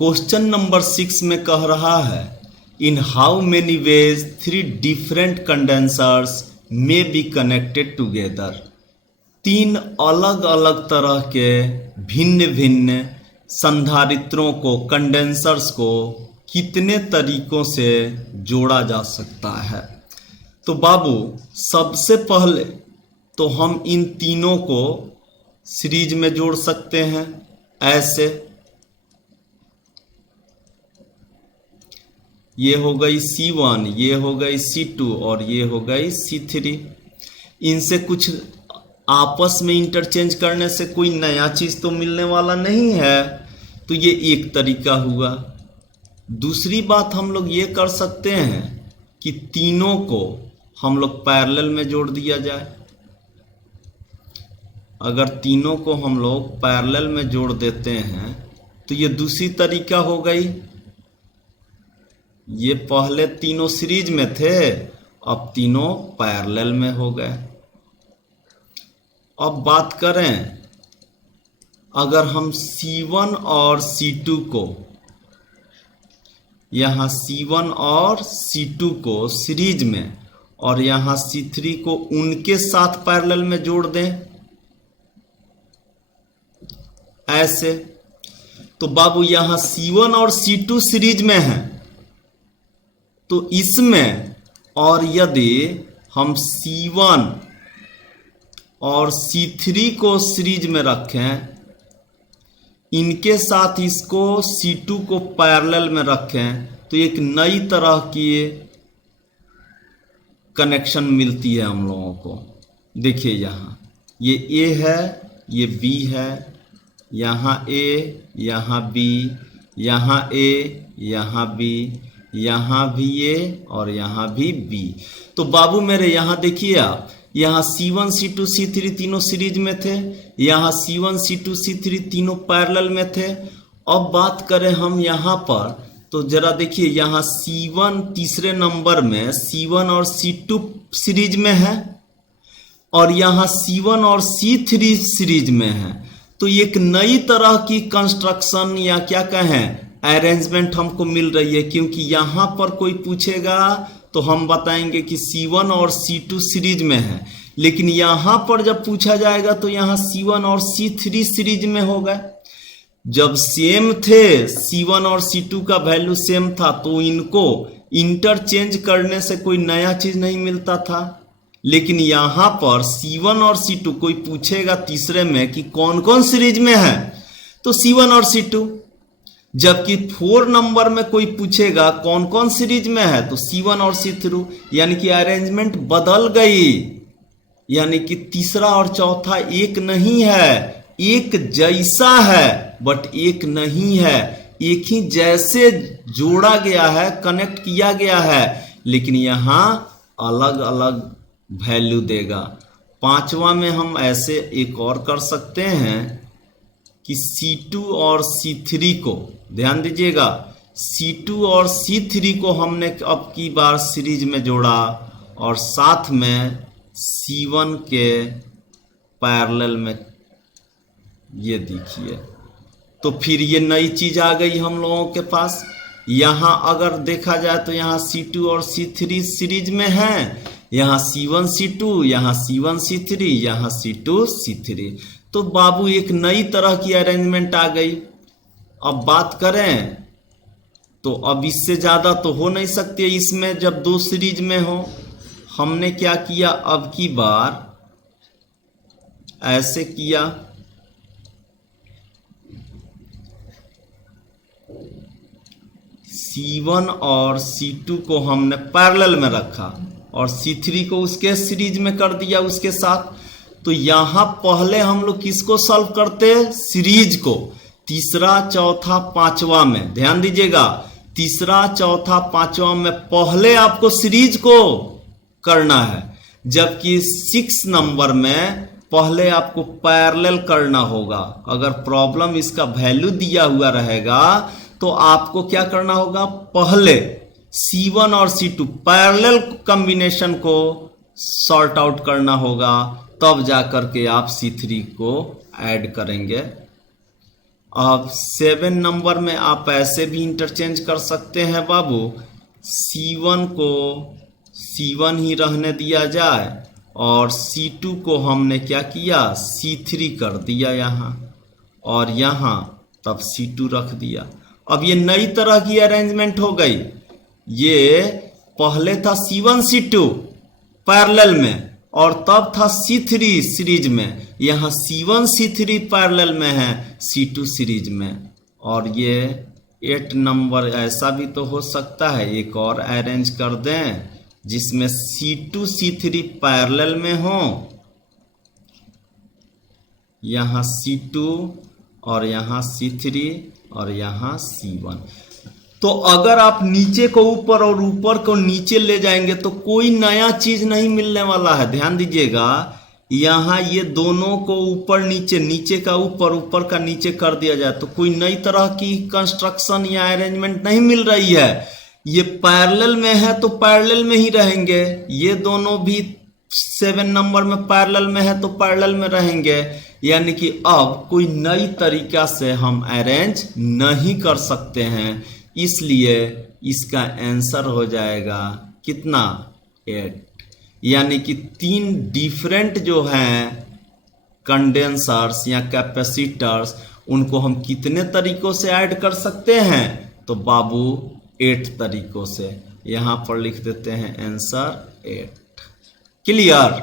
Question number 6 में कह रहा है in how many ways 3 different condensers may be connected together. 3 अलग अलग तरह के भिन्न भिन्न संधारित्रों को कंडेंसर्स को कितने तरीकों से जोड़ा जा सकता है। तो बाबू सबसे पहले तो हम इन तीनों को सीरीज में जोड़ सकते हैं ऐसे। ये हो गई C1, ये हो गई C2 और ये हो गई C3। इनसे कुछ आपस में इंटरचेंज करने से कोई नया चीज तो मिलने वाला नहीं है, तो ये एक तरीका हुआ। दूसरी बात हम लोग ये कर सकते हैं कि तीनों को हम लोग पैरेलल में जोड़ दिया जाए। अगर तीनों को हम लोग पैरेलल में जोड़ देते हैं तो ये दूसरी तरीका हो गई। ये पहले तीनों सीरीज में थे, अब तीनों पैरेलल में हो गए। अब बात करें, अगर हम C1 और C2 को यहाँ C1 और C2 को सीरीज में और यहाँ C3 को उनके साथ पैरेलल में जोड़ दें ऐसे, तो बाबू यहाँ C1 और C2 सीरीज में है, तो इसमें और यदि हम C1 और C3 को सीरीज में रखें, इनके साथ इसको C2 को पैरेलल में रखें, तो एक नई तरह की कनेक्शन मिलती है हम लोगों को। देखिए यहाँ ये A है, ये B है, यहाँ A, यहाँ B, यहाँ A, यहाँ B, यहाँ भी A और यहाँ भी B। तो बाबू मेरे यहाँ देखिए आप, यहाँ C1, C2, C3 तीनों सीरीज में थे, यहाँ C1, C2, C3 तीनों पैरेलल में थे। अब बात करें हम यहाँ पर, तो जरा देखिए यहाँ C1 तीसरे नंबर में C1 और C2 सीरीज में है और यहाँ C1 और C3 सीरीज में है। तो एक नई तरह की कंस्ट्रक्शन या क्या कहें अरेंजमेंट हमको मिल रही है, क्योंकि यहाँ पर कोई पूछेगा तो हम बताएंगे कि C1 और C2 सीरीज में है, लेकिन यहाँ पर जब पूछा जाएगा तो यहाँ C1 और C3 सीरीज में होगा। जब सेम थे, C1 और C2 का वैल्यू सेम था, तो इनको इंटरचेंज करने से कोई नया चीज नहीं मिलता था। लेकिन यहाँ पर C1 और C2 कोई पूछेगा तीसरे में कि कौन कौन सीरीज में है, तो C1 और C2। जबकि 4 नंबर में कोई पूछेगा कौन कौन सीरीज में है, तो C1 और C3, यानी कि अरेंजमेंट बदल गई। यानी कि तीसरा और चौथा एक नहीं है, एक जैसा है बट एक नहीं है। एक ही जैसे जोड़ा गया है, कनेक्ट किया गया है, लेकिन यहाँ अलग अलग वैल्यू देगा। पांचवा में हम ऐसे एक और कर सकते हैं कि C2 और C3 को, ध्यान दीजिएगा, C2 और C3 को हमने अब की बार सीरीज में जोड़ा और साथ में C1 के पैरेलल में, ये देखिए। तो फिर ये नई चीज आ गई हम लोगों के पास। यहाँ अगर देखा जाए तो यहाँ C2 और C3 सीरीज में है, यहाँ C1 C2, यहाँ C1 C3, यहाँ C2 C3। तो बाबू एक नई तरह की अरेंजमेंट आ गई। अब बात करें तो अब इससे ज्यादा तो हो नहीं सकती इसमें, जब 2 सीरीज में हो। हमने क्या किया, अब की बार ऐसे किया, C1 और C2 को हमने पैरेलल में रखा और C3 को उसके सीरीज में कर दिया उसके साथ। तो यहां पहले हम लोग किसको सॉल्व करते हैं, सीरीज को। तीसरा चौथा पांचवा में ध्यान दीजिएगा, तीसरा चौथा पांचवा में पहले आपको सीरीज को करना है, जबकि 6 नंबर में पहले आपको पैरेलल करना होगा। अगर प्रॉब्लम इसका वैल्यू दिया हुआ रहेगा तो आपको क्या करना होगा, पहले C1 और C2 पैरेलल कॉम्बिनेशन को सॉर्ट आउट करना होगा, तब जाकर के आप C3 को ऐड करेंगे। अब 7 नंबर में आप ऐसे भी इंटरचेंज कर सकते हैं बाबू, C1 को C1 ही रहने दिया जाए और C2 को हमने क्या किया, C3 कर दिया यहाँ, और यहाँ तब C2 रख दिया। अब ये नई तरह की अरेंजमेंट हो गई। ये पहले था C1 C2 पैरेलल में और तब था C3 सीरीज में, यहाँ C1 C3 पैरेलल में है C2 सीरीज में। और ये 8 नंबर ऐसा भी तो हो सकता है, एक और अरेंज कर दें जिसमें C2 C3 पैरेलल में हो, यहाँ C2 और यहाँ C3 और यहाँ C1। तो अगर आप नीचे को ऊपर और ऊपर को नीचे ले जाएंगे तो कोई नया चीज नहीं मिलने वाला है। ध्यान दीजिएगा, यहाँ ये दोनों को ऊपर नीचे, नीचे का ऊपर, ऊपर का नीचे कर दिया जाए तो कोई नई तरह की कंस्ट्रक्शन या अरेंजमेंट नहीं मिल रही है। ये पैरेलल में है तो पैरेलल में ही रहेंगे, ये दोनों भी 7 नंबर में पैरेलल में है तो पैरेलल में रहेंगे, यानी कि अब कोई नई तरीका से हम अरेंज नहीं कर सकते हैं। इसलिए इसका आंसर हो जाएगा कितना, 8। यानी कि 3 डिफरेंट जो हैं कंडेंसर्स या कैपेसिटर्स, उनको हम कितने तरीकों से ऐड कर सकते हैं, तो बाबू 8 तरीकों से। यहाँ पर लिख देते हैं आंसर 8। क्लियर।